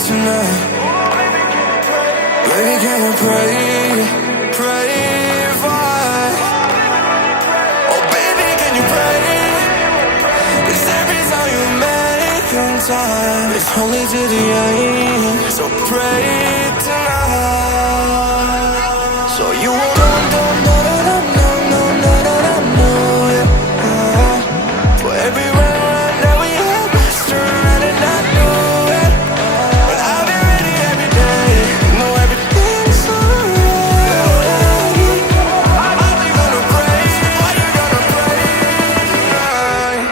tonight. Baby, can you pray for us? Oh baby, can you pray? 'Cause every time you make time, it's only to the end. So pray tonight. So you won't for every run that we had, messed around and I knew it. But I'll be ready every day. You know everything's alright. Are you gonna pray? Are you gonna pray tonight?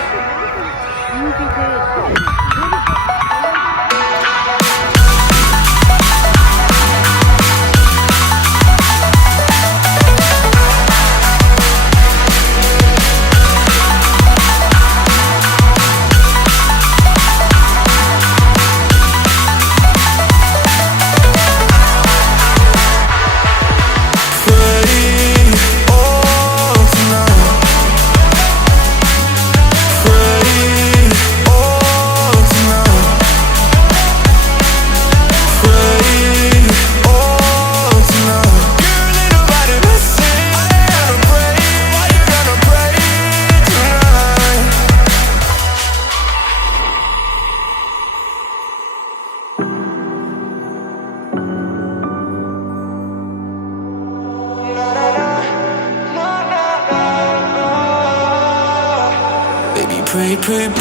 Baby,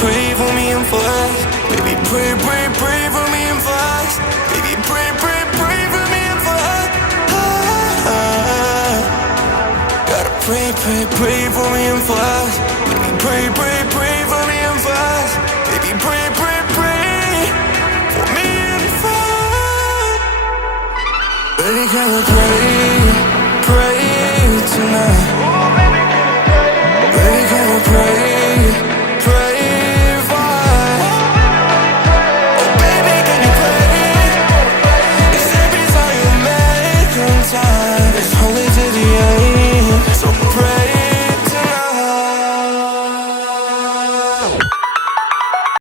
pray for me and for us. Baby, pray for me and for us. Baby, pray for me and for us. Gotta pray for me and for us. Baby, pray for me and for us. Baby, pray for me and for us. Baby, can you pray?